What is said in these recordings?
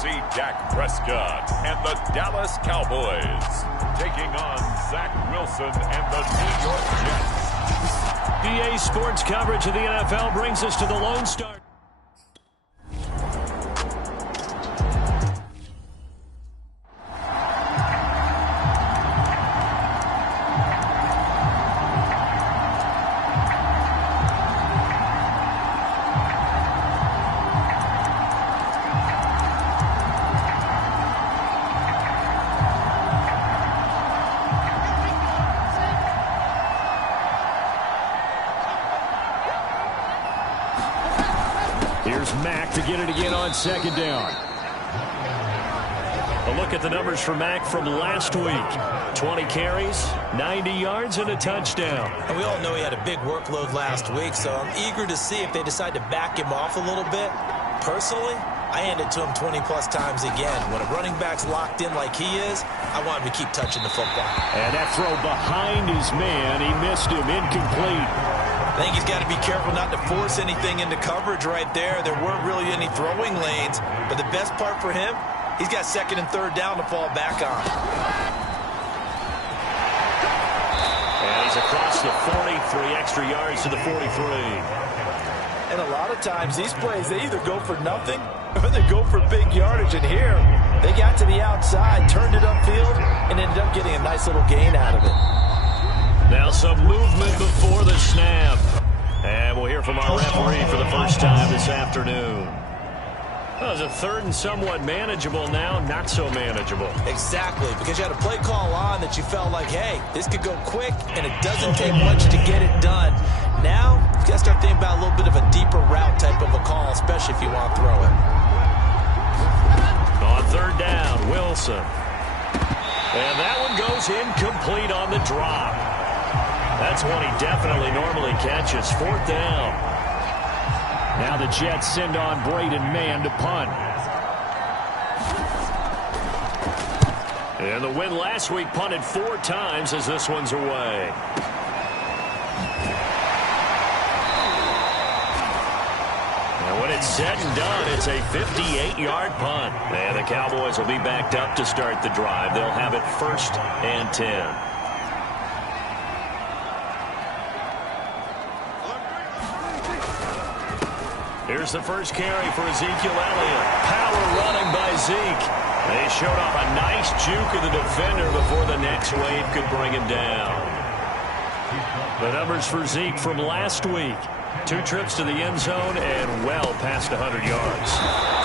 see Dak Prescott and the Dallas Cowboys taking on Zach Wilson and the New York Jets. EA Sports coverage of the NFL brings us to the Lone Star. Here's Mack to get it again on second down. A look at the numbers for Mack from last week. 20 carries, 90 yards, and a touchdown. And we all know he had a big workload last week, so I'm eager to see if they decide to back him off a little bit. Personally, I hand it to him 20-plus times again. When a running back's locked in like he is, I want him to keep touching the football. And that throw behind his man, he missed him, incomplete. I think he's got to be careful not to force anything into coverage right there. There weren't really any throwing lanes, but the best part for him, he's got second and third down to fall back on. And he's across the 40, 3 extra yards to the 43. And a lot of times these plays, they either go for nothing or they go for big yardage. And here, they got to the outside, turned it upfield, and ended up getting a nice little gain out of it. Now some movement before the snap. And we'll hear from our referee for the first time this afternoon. Well, it's a third and somewhat manageable now, not so manageable. Exactly, because you had a play call on that you felt like, hey, this could go quick, and it doesn't take much to get it done. Now, you got to start thinking about a little bit of a deeper route type of a call, especially if you want to throw it. On third down, Wilson. And that one goes incomplete on the drop. That's one he definitely normally catches. Fourth down. Now the Jets send on Braden Mann to punt. And the win last week punted 4 times as this one's away. And when it's said and done, it's a 58-yard punt. And the Cowboys will be backed up to start the drive. They'll have it 1st and 10. Here's the first carry for Ezekiel Elliott. Power running by Zeke. They showed off a nice juke of the defender before the next wave could bring him down. The numbers for Zeke from last week. 2 trips to the end zone and well past 100 yards.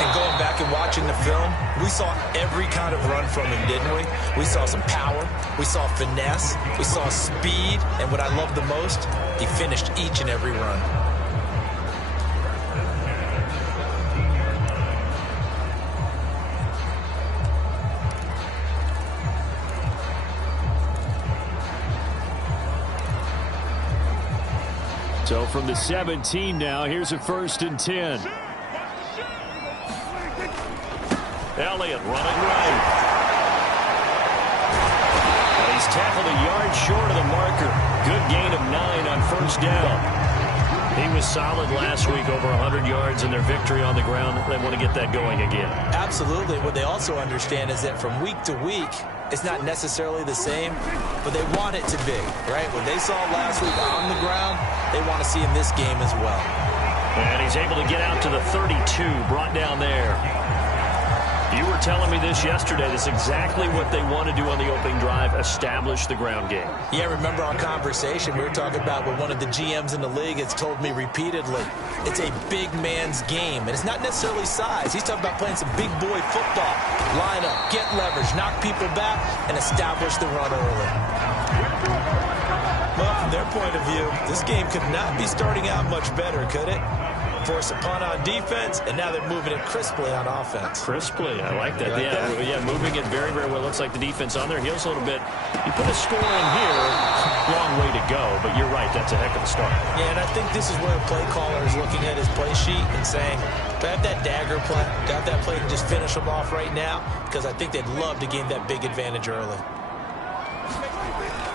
And going back and watching the film, we saw every kind of run from him, didn't we? We saw some power. We saw finesse. We saw speed. And what I love the most, he finished each and every run. So from the 17 now, here's a 1st and 10. Elliott running right. And he's tackled a yard short of the marker. Good gain of 9 on 1st down. He was solid last week, over 100 yards in their victory on the ground. They want to get that going again. Absolutely. What they also understand is that from week to week, it's not necessarily the same, but they want it to be, right? What they saw last week on the ground, they want to see in this game as well. And he's able to get out to the 32, brought down there. You were telling me this yesterday. This is exactly what they want to do on the opening drive, establish the ground game. Yeah, remember our conversation? We were talking about what one of the GMs in the league has told me repeatedly. It's a big man's game, and it's not necessarily size. He's talking about playing some big boy football. Line up, get leverage, knock people back, and establish the run early. Well, from their point of view, this game could not be starting out much better, could it? Force a punt on defense, and now they're moving it crisply on offense. Crisply, I like that. Yeah, moving it very, very well. Looks like the defense on their heels a little bit. You put a score in here, long way to go, but you're right, that's a heck of a start. Yeah, and I think this is where a play caller is looking at his play sheet and saying, do I have that dagger play? Do I have that play to just finish them off right now? Because I think they'd love to gain that big advantage early.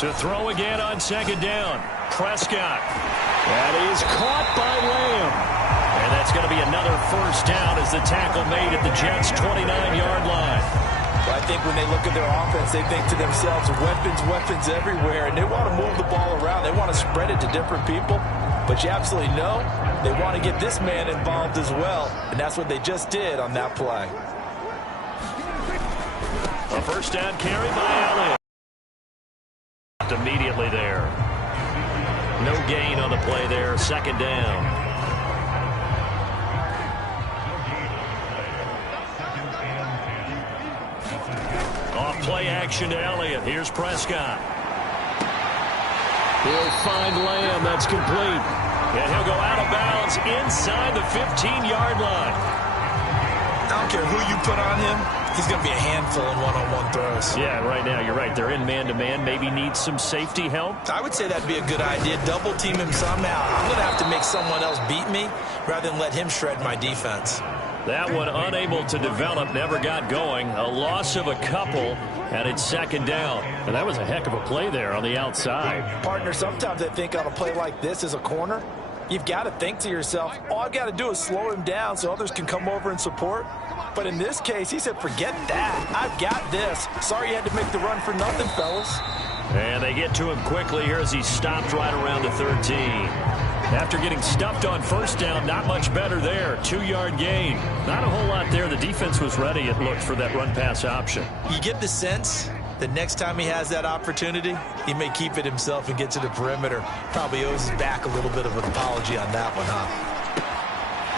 To throw again on 2nd down, Prescott. That is caught by Lamb. And that's going going to be another first down as the tackle made at the Jets' 29-yard line. Well, I think when they look at their offense, they think to themselves, weapons everywhere, and they want to move the ball around. They want to spread it to different people. But you absolutely know they want to get this man involved as well, and that's what they just did on that play. A first down carry by Elliott. Immediately there. No gain on the play there. Second down. Off play action to Elliott. Here's Prescott. He'll find Lamb. That's complete. And he'll go out of bounds inside the 15-yard line. I don't care who you put on him. He's going to be a handful in one-on-one throws. Yeah, right now, you're right. They're in man-to-man. Maybe needs some safety help. I would say that'd be a good idea. Double team him somehow. I'm going to have to make someone else beat me rather than let him shred my defense. That one unable to develop, never got going. A loss of a couple, and it's second down. And that was a heck of a play there on the outside. Partner, sometimes I think on a play like this as a corner, you've got to think to yourself, all I've got to do is slow him down so others can come over and support. But in this case, he said, forget that. I've got this. Sorry you had to make the run for nothing, fellas. And they get to him quickly here as he stopped right around the 13. After getting stuffed on first down, not much better there. 2-yard gain. Not a whole lot there. The defense was ready, it looked, for that run-pass option. You get the sense that next time he has that opportunity, he may keep it himself and get to the perimeter. Probably owes his back a little bit of an apology on that one, huh?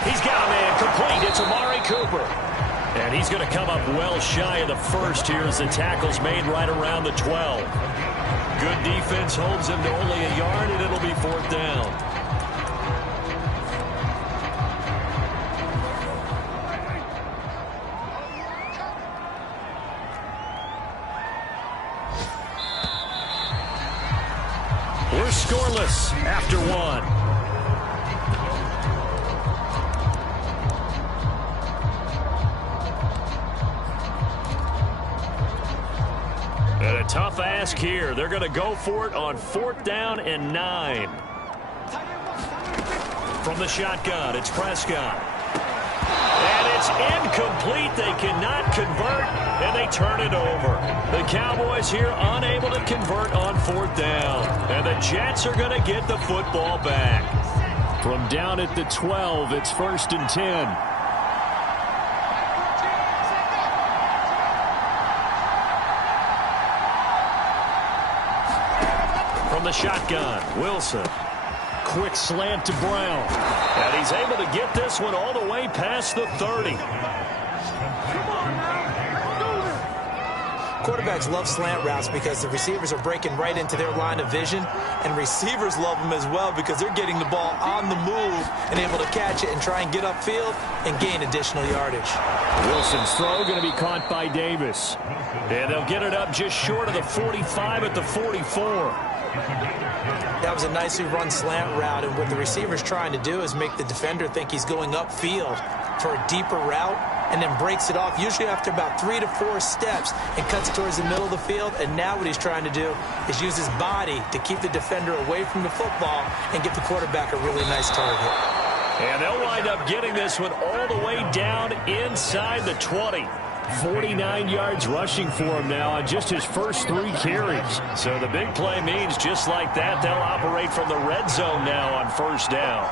He's got a man complete. It's Amari Cooper. And he's going to come up well shy of the first here as the tackle's made right around the 12. Good defense holds him to only a yard, and it'll be fourth down. We're scoreless after one. And a tough ask here. They're going to go for it on fourth down and 9. From the shotgun, it's Prescott. And it's incomplete. They cannot convert, and they turn it over. The Cowboys here unable to convert on fourth down. And the Jets are going to get the football back. From down at the 12, it's first and 10. From the shotgun, Wilson. Quick slant to Brown. And he's able to get this one all the way past the 30. Quarterbacks love slant routes because the receivers are breaking right into their line of vision, and receivers love them as well because they're getting the ball on the move and able to catch it and try and get upfield and gain additional yardage. Wilson's throw going to be caught by Davis. And they'll get it up just short of the 45 at the 44. That was a nicely run slant route, and what the receiver's trying to do is make the defender think he's going upfield for a deeper route, and then breaks it off, usually after about 3 to 4 steps, and cuts towards the middle of the field. And now what he's trying to do is use his body to keep the defender away from the football and give the quarterback a really nice target. And they'll wind up getting this one all the way down inside the 20. 49 yards rushing for him now on just his first 3 carries. So the big play means just like that, they'll operate from the red zone now on first down.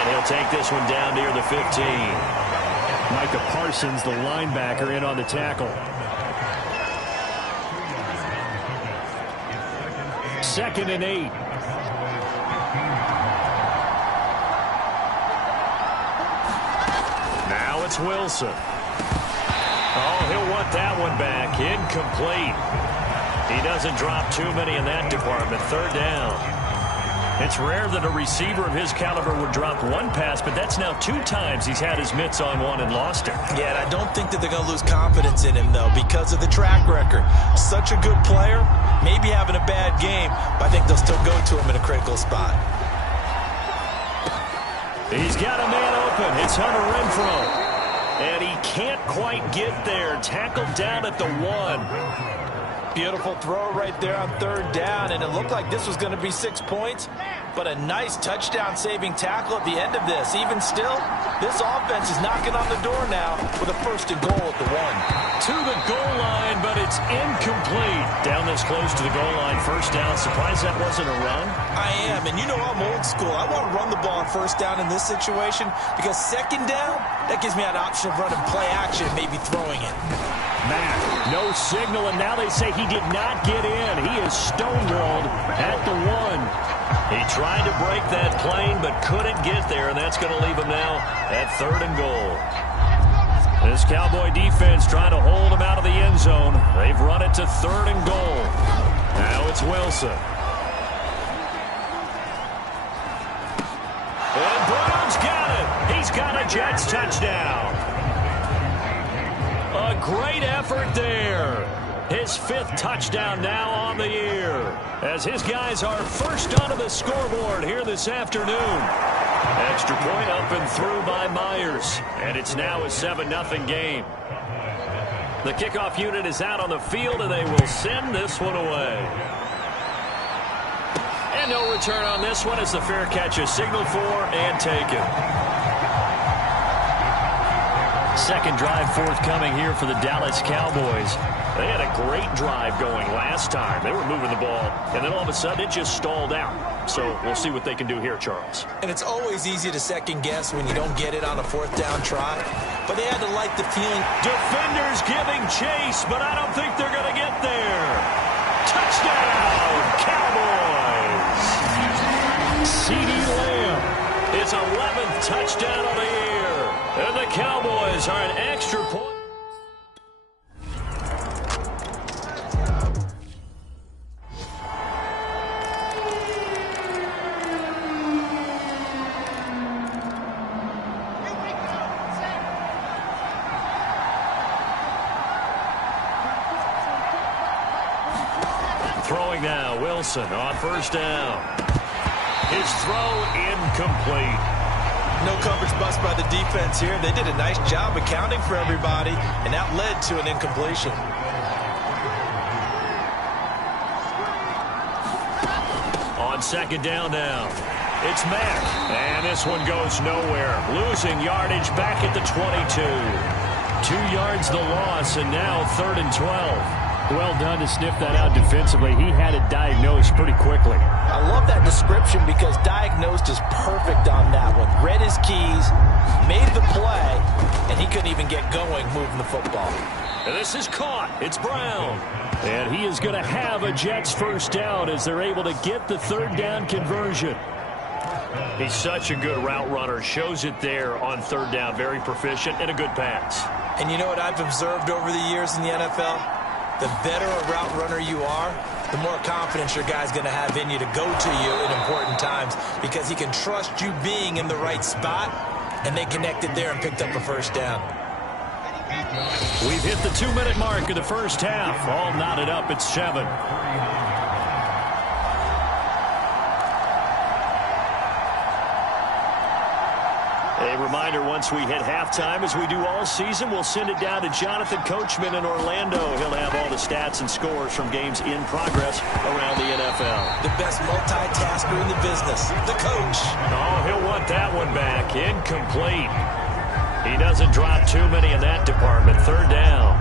And he'll take this one down near the 15. Micah Parsons, the linebacker, in on the tackle. Second and 8. Now it's Wilson. Oh, he'll want that one back. Incomplete. He doesn't drop too many in that department. Third down. It's rare that a receiver of his caliber would drop one pass, but that's now 2 times he's had his mitts on one and lost it. Yeah, and I don't think that they're going to lose confidence in him, though, because of the track record. Such a good player, maybe having a bad game, but I think they'll still go to him in a critical spot. He's got a man open. It's Hunter Renfrow. And he can't quite get there. Tackled down at the 1. Beautiful throw right there on third down, and it looked like this was going to be 6 points, but a nice touchdown-saving tackle at the end of this. Even still, this offense is knocking on the door now with a 1st and goal at the 1. To the goal line, but it's incomplete. Down this close to the goal line, 1st down. Surprised that wasn't a run? I am, and you know I'm old school. I want to run the ball on 1st down in this situation because 2nd down, that gives me an option of running play action and maybe throwing it. Matt, no signal, and now they say he did not get in. He is stonewalled at the 1. He tried to break that plane but couldn't get there, and that's going to leave him now at 3rd and goal. This Cowboy defense trying to hold him out of the end zone. They've run it to 3rd and goal. Now it's Wilson. And Brown's got it. He's got a Jets touchdown. A great effort there. His 5th touchdown now on the year, as his guys are first onto the scoreboard here this afternoon. Extra point up and through by Myers, and it's now a 7-0 game. The kickoff unit is out on the field, and they will send this one away. And no return on this one as the fair catch is signaled for and taken. 2nd drive forthcoming here for the Dallas Cowboys. They had a great drive going last time. They were moving the ball, and then all of a sudden it just stalled out. So we'll see what they can do here, Charles. And it's always easy to second guess when you don't get it on a 4th down try. But they had to like the feeling. Defenders giving chase, but I don't think they're going to get there. Touchdown, Cowboys! CeeDee Lamb, his 11th touchdown of the year. And the Cowboys are an extra point. Throwing now, Wilson on 1st down. His throw incomplete. No coverage bust by the defense here. They did a nice job accounting for everybody, and that led to an incompletion. On 2nd down now, it's Mack, and this one goes nowhere. Losing yardage back at the 22. 2 yards the loss, and now 3rd and 12. Well done to sniff that out defensively. He had it diagnosed pretty quickly. I love that description because diagnosed is perfect on that one. Read his keys, made the play, and he couldn't even get going moving the football. And this is caught. It's Brown. And he is going to have a Jets 1st down as they're able to get the 3rd down conversion. He's such a good route runner. Shows it there on 3rd down. Very proficient and a good pass. And you know what I've observed over the years in the NFL? The better a route runner you are, the more confidence your guy's going to have in you to go to you in important times because he can trust you being in the right spot, and they connected there and picked up a 1st down. We've hit the 2-minute mark of the 1st half. All knotted up at 7. A reminder, once we hit halftime, as we do all season, we'll send it down to Jonathan Coachman in Orlando. He'll have all the stats and scores from games in progress around the NFL. The best multitasker in the business, the coach. Oh, he'll want that one back. Incomplete. He doesn't drop too many in that department. 3rd down.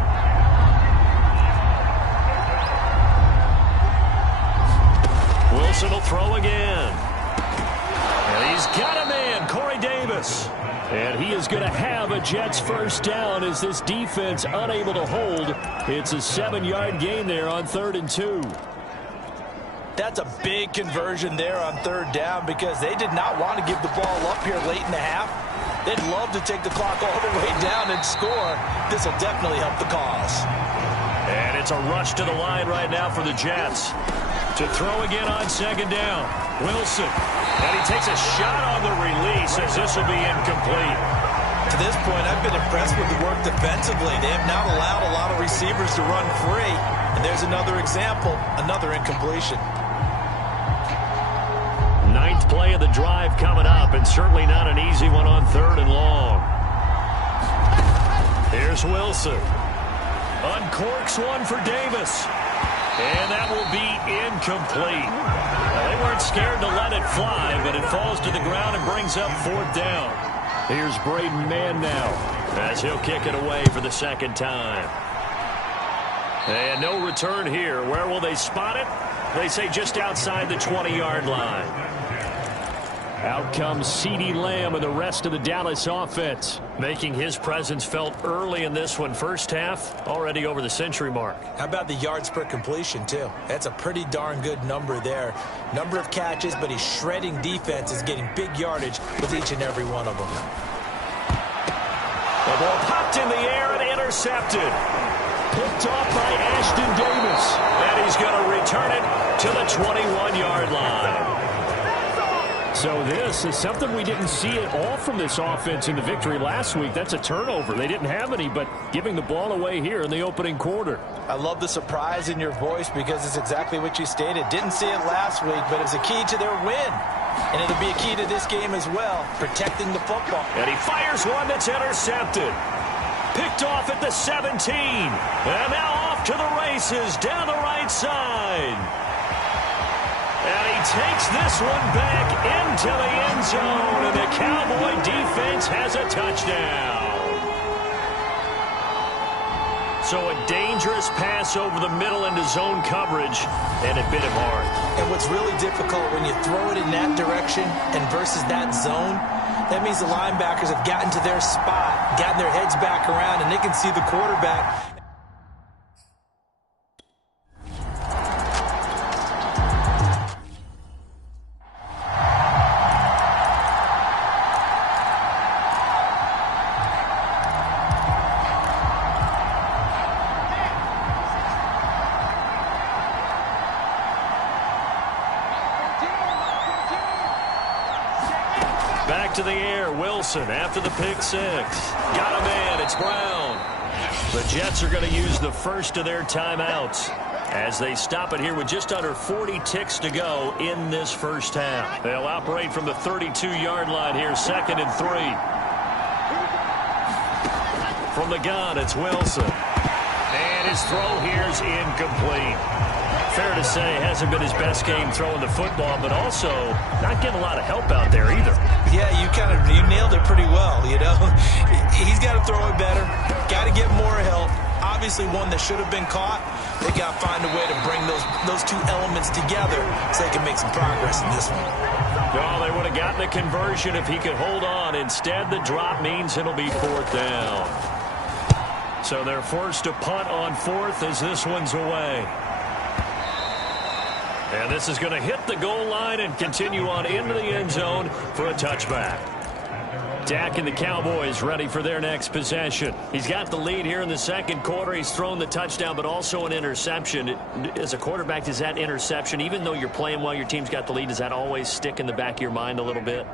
Wilson will throw again. And he's got a man, Corey Davis. And he is going to have a Jets 1st down as this defense unable to hold. It's a 7-yard gain there on 3rd and 2. That's a big conversion there on 3rd down because they did not want to give the ball up here late in the half. They'd love to take the clock all the way down and score. This will definitely help the cause. And it's a rush to the line right now for the Jets. To throw again on 2nd down. Wilson. And he takes a shot on the release as this will be incomplete. To this point, I've been impressed with the work defensively. They have not allowed a lot of receivers to run free. And there's another example, another incompletion. 9th play of the drive coming up, and certainly not an easy one on 3rd and long. Here's Wilson. Uncorks one for Davis. And that will be incomplete. Well, they weren't scared to let it fly, but it falls to the ground and brings up 4th down. Here's Braden Mann now, as he'll kick it away for the second time. And no return here. Where will they spot it? They say just outside the 20-yard line. Out comes CeeDee Lamb and the rest of the Dallas offense, making his presence felt early in this one. First half, already over the century mark. How about the yards per completion, too? That's a pretty darn good number there. Number of catches, but he's shredding defense, is getting big yardage with each and every one of them. The ball popped in the air and intercepted. Picked off by Ashton Davis. And he's going to return it to the 21-yard line. So this is something we didn't see at all from this offense in the victory last week. That's a turnover. They didn't have any, but giving the ball away here in the opening quarter. I love the surprise in your voice because it's exactly what you stated. Didn't see it last week, but it's a key to their win. And it'll be a key to this game as well, protecting the football. And he fires one that's intercepted. Picked off at the 17. And now off to the races down the right side. And he takes this one back into the end zone, and the Cowboy defense has a touchdown. So a dangerous pass over the middle into zone coverage, and it bit him hard. And what's really difficult when you throw it in that direction and versus that zone, that means the linebackers have gotten to their spot, gotten their heads back around, and they can see the quarterback. Back to the air, Wilson after the pick six. Got a man, it's Brown. The Jets are going to use the first of their timeouts as they stop it here with just under 40 ticks to go in this first half. They'll operate from the 32-yard line here, 2nd and 3. From the gun, it's Wilson. And his throw here is incomplete. Fair to say, hasn't been his best game throwing the football, but also not getting a lot of help out there either. Yeah, you nailed it pretty well, you know. He's got to throw it better, got to get more help. Obviously one that should have been caught. They got to find a way to bring those two elements together so they can make some progress in this one. No, they would have gotten the conversion if he could hold on. Instead, the drop means it'll be 4th down. So they're forced to punt on 4th as this one's away. And this is going to hit the goal line and continue on into the end zone for a touchback. Dak and the Cowboys ready for their next possession. He's got the lead here in the second quarter. He's thrown the touchdown, but also an interception. As a quarterback, does that interception, even though you're playing well, your team's got the lead, does that always stick in the back of your mind a little bit?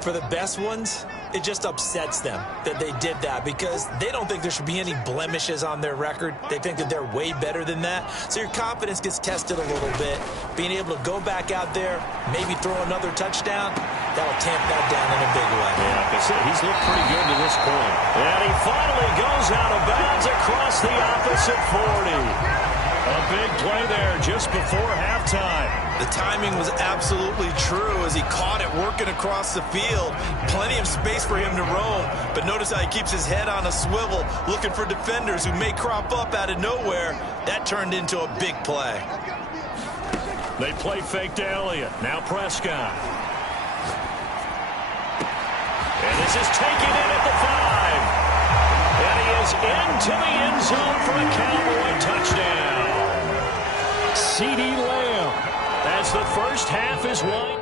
For the best ones, it just upsets them that they did that because they don't think there should be any blemishes on their record. They think that they're way better than that. So your confidence gets tested a little bit. Being able to go back out there, maybe throw another touchdown, that'll tamp that down in a big way. Yeah, like I said, he's looked pretty good to this point. And he finally goes out of bounds across the opposite 40. A big play there just before halftime. The timing was absolutely true as he caught it working across the field. Plenty of space for him to roam, but notice how he keeps his head on a swivel looking for defenders who may crop up out of nowhere. That turned into a big play. They play fake to Elliott. Now Prescott. And this is taken in at the 5. And he is into the end zone for a Cowboy touchdown. CeeDee Lamb as the first half is won.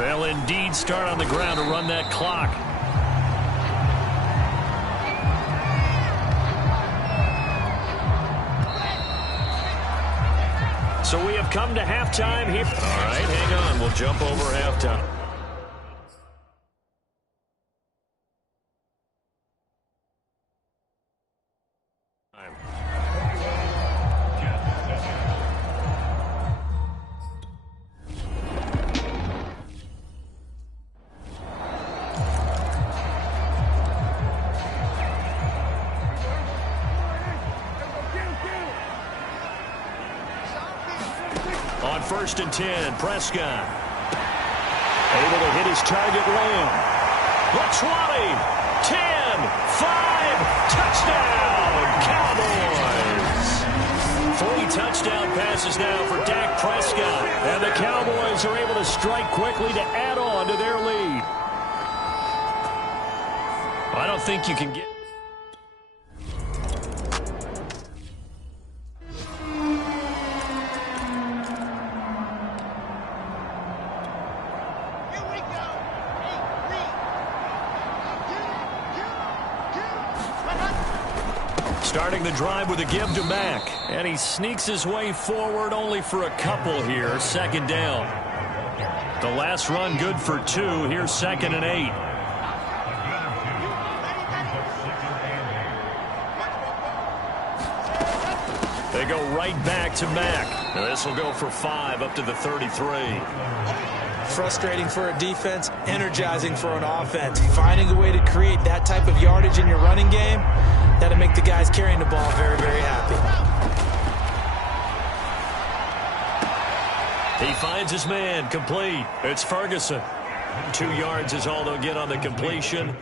They'll indeed start on the ground to run that clock. So we have come to halftime here. All right, hang on. We'll jump over halftime. 1st and 10. Prescott able to hit his target, Lamb. The 20, 10, 5, touchdown, Cowboys. 3 touchdown passes now for Dak Prescott. And the Cowboys are able to strike quickly to add on to their lead. I don't think you can get... Starting the drive with a give to Mack. And he sneaks his way forward only for a couple here. 2nd down. The last run good for 2. Here's 2nd and 8. They go right back to Mack. Now this will go for 5 up to the 33. Frustrating for a defense, energizing for an offense. Finding a way to create that type of yardage in your running game, that'll make the guys carrying the ball very, very happy. He finds his man, complete. It's Ferguson. 2 yards is all they'll get on the completion.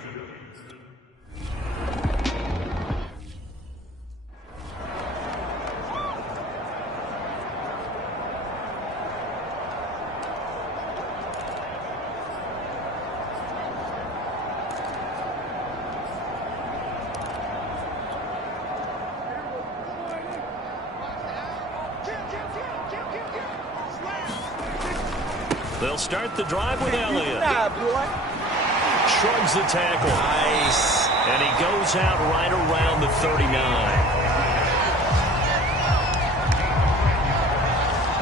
They'll start the drive with Elliott. Shrugs the tackle. Nice. And he goes out right around the 39.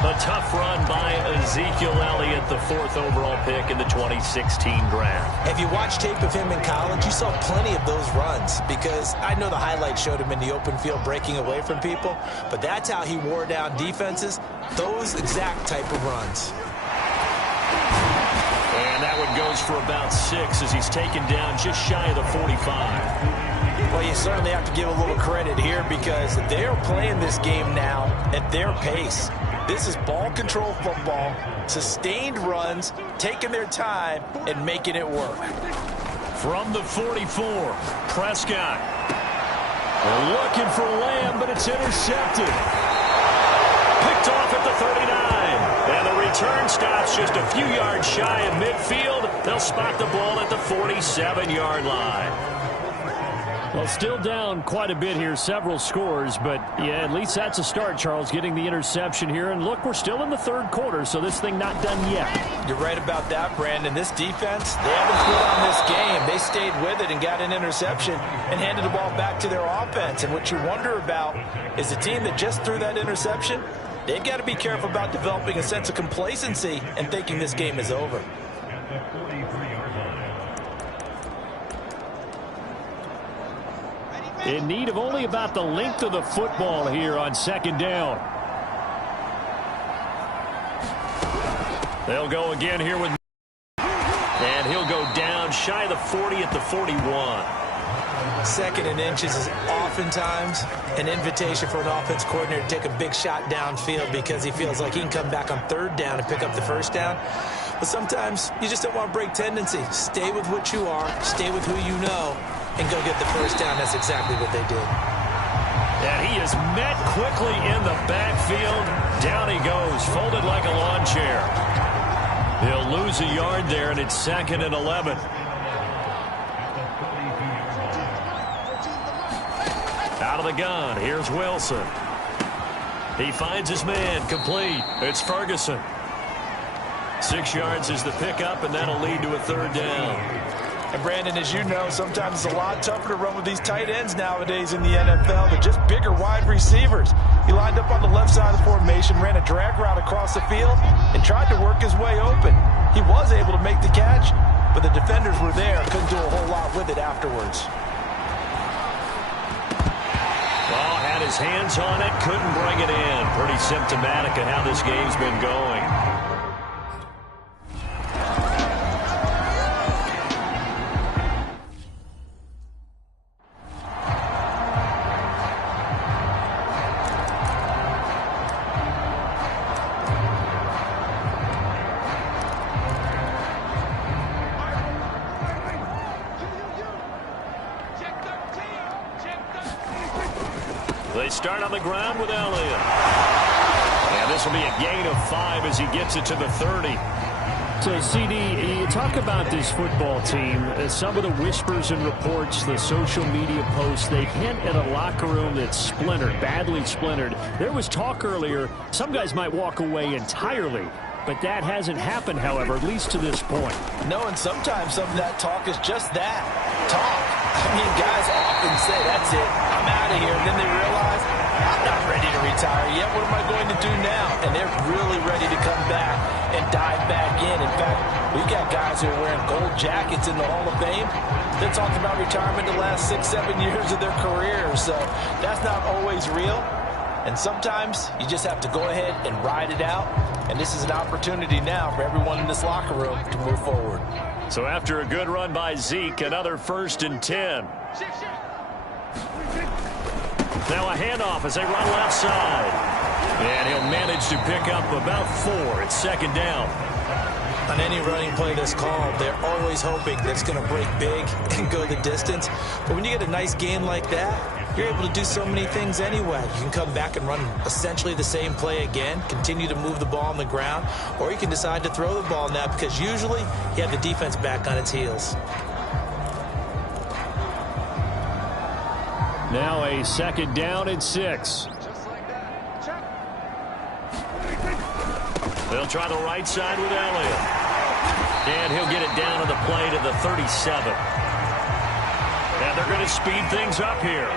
A tough run by Ezekiel Elliott, the 4th overall pick in the 2016 draft. If you watch tape of him in college, you saw plenty of those runs, because I know the highlights showed him in the open field breaking away from people, but that's how he wore down defenses, those exact type of runs. And that one goes for about 6 as he's taken down just shy of the 45. Well, you certainly have to give a little credit here, because they're playing this game now at their pace. This is ball control football, sustained runs, taking their time and making it work. From the 44, Prescott. They're looking for Lamb, but it's intercepted. Picked off at the 39. And the return stops just a few yards shy of midfield. They'll spot the ball at the 47-yard line. Well, still down quite a bit here, several scores, but yeah, at least that's a start, Charles, getting the interception here. And look, we're still in the 3rd quarter, so this thing not done yet. You're right about that, Brandon. This defense, they haven't quit on this game. They stayed with it and got an interception and handed the ball back to their offense. And what you wonder about is the team that just threw that interception, they've got to be careful about developing a sense of complacency and thinking this game is over. In need of only about the length of the football here on 2nd down. They'll go again here with... And he'll go down shy of the 40 at the 41. 2nd and inches is oftentimes an invitation for an offense coordinator to take a big shot downfield, because he feels like he can come back on 3rd down and pick up the 1st down. But sometimes you just don't want to break tendency. Stay with what you are, stay with who you know, and go get the 1st down. That's exactly what they did. And he is met quickly in the backfield. Down he goes, folded like a lawn chair. He'll lose a yard there, and it's 2nd and 11. Out of the gun, here's Wilson. He finds his man, complete. It's Ferguson. 6 yards is the pickup, and that'll lead to a 3rd down. And Brandon, as you know, sometimes it's a lot tougher to run with these tight ends nowadays in the NFL. They're just bigger wide receivers. He lined up on the left side of the formation, ran a drag route across the field, and tried to work his way open. He was able to make the catch, but the defenders were there. Couldn't do a whole lot with it afterwards. Well, had his hands on it, couldn't bring it in. Pretty symptomatic of how this game's been going. They start on the ground with Elliott. And this will be a gain of 5 as he gets it to the 30. So, CD, you talk about this football team. Some of the whispers and reports, the social media posts, they hint at a locker room that's splintered, badly splintered. There was talk earlier, some guys might walk away entirely. But that hasn't happened, however, at least to this point. No, and sometimes some of that talk is just that, talk. I mean, guys often say, that's it, I'm out of here. And then they realize, I'm not ready to retire yet. What am I going to do now? And they're really ready to come back and dive back in. In fact, we've got guys who are wearing gold jackets in the Hall of Fame. They're talking about retirement the last 6-7 years of their careers. So that's not always real. And sometimes you just have to go ahead and ride it out. And this is an opportunity now for everyone in this locker room to move forward. So after a good run by Zeke, another 1st and 10. Now a handoff as they run left side. And he'll manage to pick up about 4. It's 2nd down. On any running play that's called, they're always hoping that it's going to break big and go the distance. But when you get a nice game like that, you're able to do so many things anyway. You can come back and run essentially the same play again, continue to move the ball on the ground, or you can decide to throw the ball now because usually you have the defense back on its heels. Now a 2nd down and 6. They'll try the right side with Elliott. And he'll get it down to the play to the 37. And they're going to speed things up here.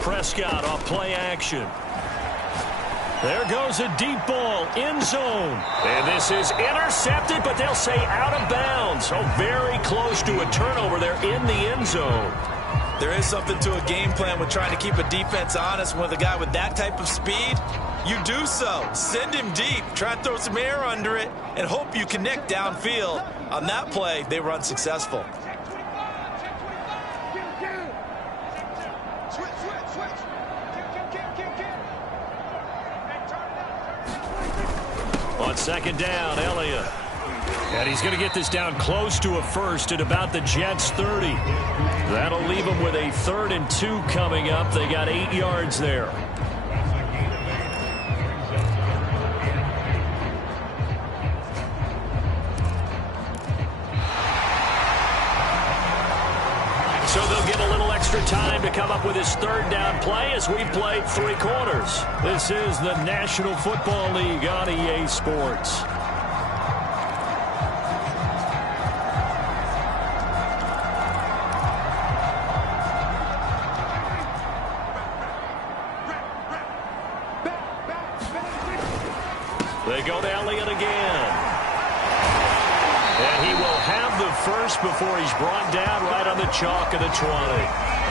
Prescott off play action. There goes a deep ball, end zone. And this is intercepted, but they'll say out of bounds. Oh, very close to a turnover there in the end zone. There is something to a game plan with trying to keep a defense honest with a guy with that type of speed. You do so. Send him deep. Try and throw some air under it and hope you connect downfield. On that play, they were unsuccessful. On 2nd down, Elliott. And he's going to get this down close to a 1st at about the Jets' 30. That'll leave them with a 3rd and 2 coming up. They got 8 yards there. So they'll get a little extra time to come up with his 3rd down play as we played 3 quarters. This is the National Football League on EA Sports. They go to Elliott again. And he will have the 1st before he's brought down right on the chalk of the 20.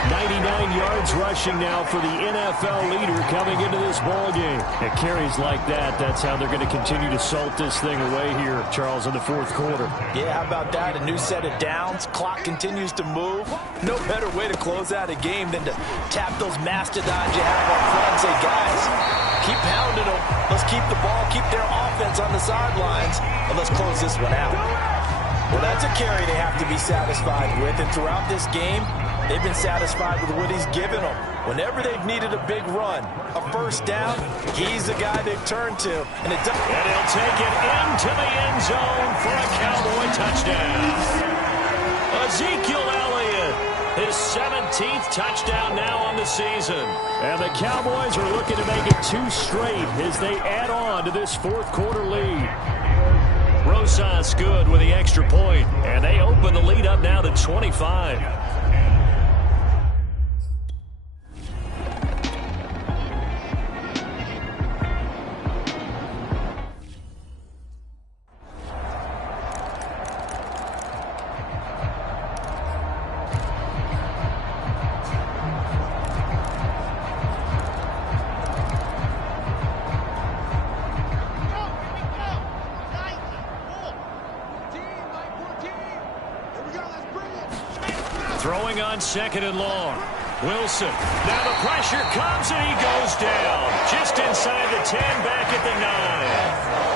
99 yards rushing now for the NFL leader coming into this ballgame. At carries like that, that's how they're going to continue to salt this thing away here, Charles, in the 4th quarter. Yeah, how about that? A new set of downs. Clock continues to move. No better way to close out a game than to tap those mastodons you have up front and say, guys, keep pounding them. Let's keep the ball, keep their offense on the sidelines, and let's close this one out. Well, that's a carry they have to be satisfied with, and throughout this game, they've been satisfied with what he's given them. Whenever they've needed a big run, a 1st down, he's the guy they've turned to. And he'll take it into the end zone for a Cowboy touchdown. Ezekiel Elliott, his 17th touchdown now on the season. And the Cowboys are looking to make it 2 straight as they add on to this 4th quarter lead. Rosas good with the extra point, and they open the lead up now to 25. Throwing on 2nd and long. Wilson. Now the pressure comes and he goes down. Just inside the 10, back at the 9.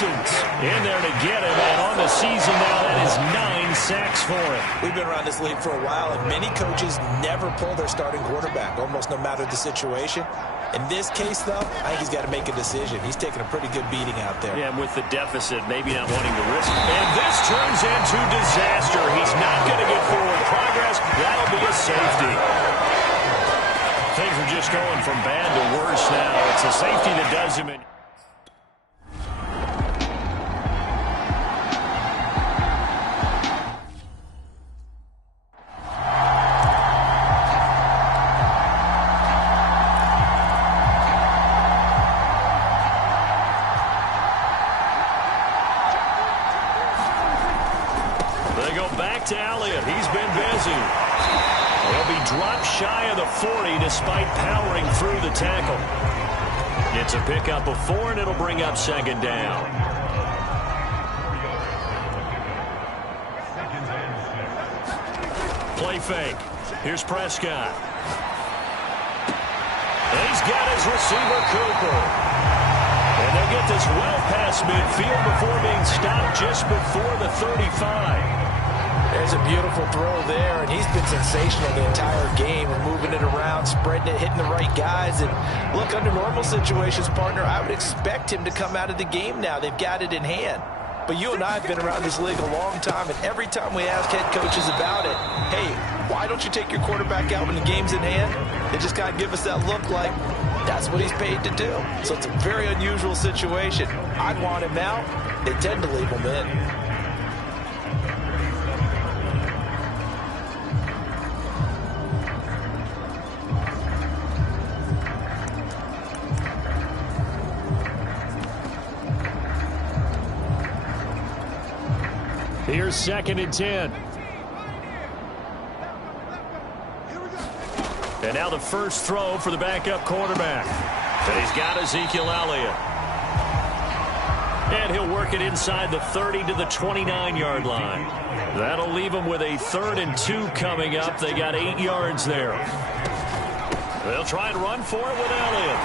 Parsons in there to get him, and on the season now, that is 9 sacks for him. We've been around this league for a while, and many coaches never pull their starting quarterback, almost no matter the situation. In this case, though, I think he's got to make a decision. He's taking a pretty good beating out there. Yeah, and with the deficit, maybe not wanting to risk it. And this turns into disaster. He's not going to get forward progress. That'll be a safety. Things are just going from bad to worse now. It's a safety that does him in. To Elliott. He's been busy. He'll be dropped shy of the 40 despite powering through the tackle. It's a pickup of 4, and it'll bring up second down. Play fake. Here's Prescott. He's got his receiver, Cooper. And they'll get this well past midfield before being stopped just before the 35. There's a beautiful throw there, and he's been sensational the entire game, moving it around, spreading it, hitting the right guys. And look, under normal situations, partner, I would expect him to come out of the game now. They've got it in hand. But you and I have been around this league a long time, and every time we ask head coaches about it, hey, why don't you take your quarterback out when the game's in hand? They just kind of give us that look like that's what he's paid to do. So it's a very unusual situation. I'd want him out. They tend to leave him in. Here's 2nd and 10. And now the first throw for the backup quarterback. And he's got Ezekiel Elliott. And he'll work it inside the 30 to the 29-yard line. That'll leave him with a 3rd and 2 coming up. They got 8 yards there. They'll try and run for it with Elliott.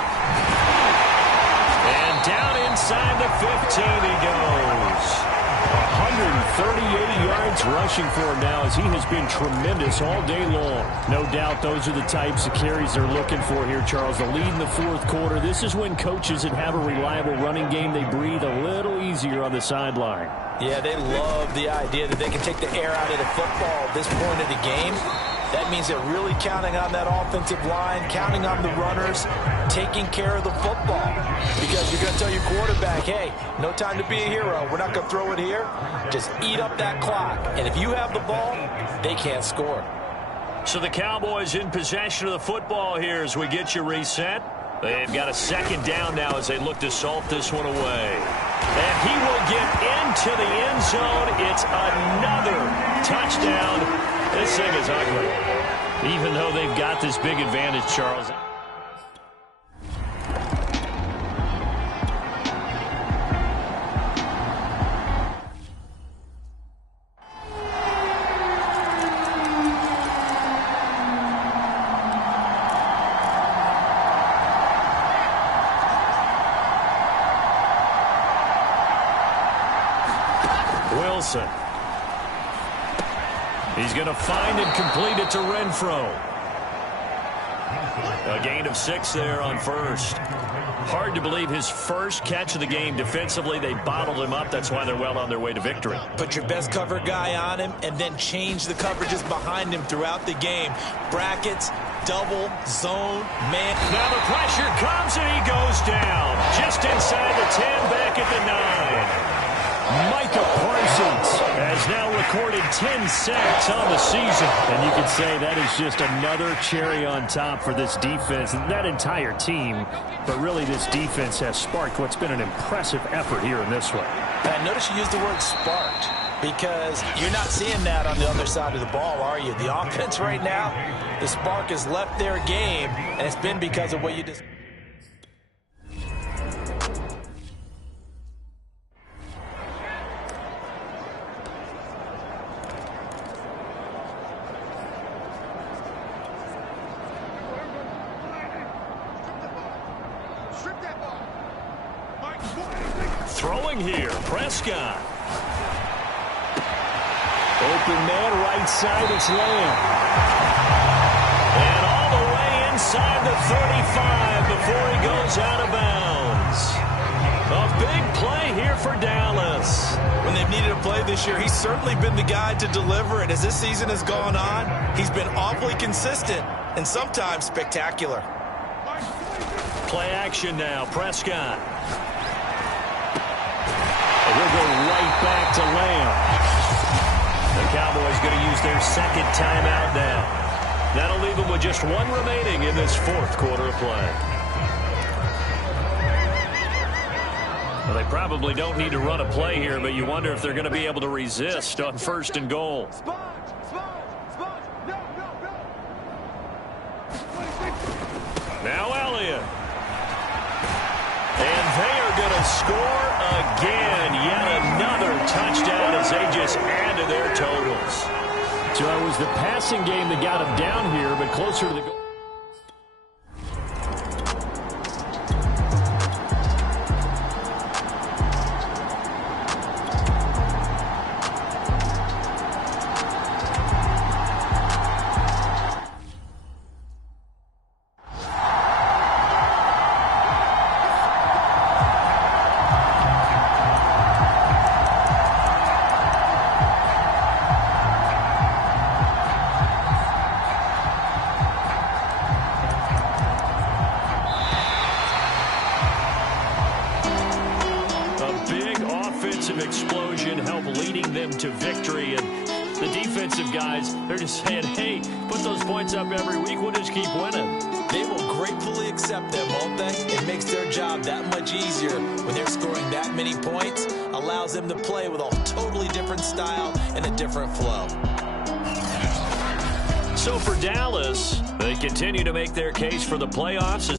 And down inside the 15 he goes. 138 yards rushing for him now, as he has been tremendous all day long. No doubt those are the types of carries they're looking for here, Charles. The lead in the 4th quarter. This is when coaches that have a reliable running game, they breathe a little easier on the sideline. Yeah, they love the idea that they can take the air out of the football at this point of the game. That means they're really counting on that offensive line, counting on the runners, taking care of the football. Because you're going to tell your quarterback, hey, no time to be a hero. We're not going to throw it here. Just eat up that clock. And if you have the ball, they can't score. So the Cowboys in possession of the football here as we get you reset. They've got a 2nd down now as they look to salt this one away. And he will get into the end zone. It's another touchdown. This thing is ugly. Even though they've got this big advantage, Charles. Wilson. He's going to find and complete it to Renfro. A gain of 6 there on first. Hard to believe his first catch of the game defensively. They bottled him up. That's why they're well on their way to victory. Put your best cover guy on him and then change the coverages behind him throughout the game. Brackets, double, zone, man. Now the pressure comes and he goes down. Just inside the 10, back at the 9. Micah Parsons has now recorded 10 sacks on the season. And you can say that is just another cherry on top for this defense and that entire team. But really, this defense has sparked what's been an impressive effort here in this one. And notice you used the word sparked, because you're not seeing that on the other side of the ball, are you? The offense right now, the spark has left their game, and it's been because of what you just... Throwing here, Prescott. Open man, right side, it's Lamb. And all the way inside the 35 before he goes out of bounds. A big play here for Dallas. When they've needed a play this year, he's certainly been the guy to deliver it. As this season has gone on, he's been awfully consistent and sometimes spectacular. Play action now, Prescott. And he'll go right back to Lamb. The Cowboys going to use their second timeout now. That'll leave them with just one remaining in this fourth quarter of play. Well, they probably don't need to run a play here, but you wonder if they're going to be able to resist on 1st and goal. Now Elliott. And they are going to score again. Yet another touchdown as they just add to their totals. So it was the passing game that got him down here, but closer to the goal. Explosion help leading them to victory, and the defensive guys, they're just saying, hey, put those points up every week, we'll just keep winning. They will gratefully accept them, won't they? It makes their job that much easier when they're scoring that many points, allows them to play with a totally different style and a different flow. So for Dallas, they continue to make their case for the playoffs.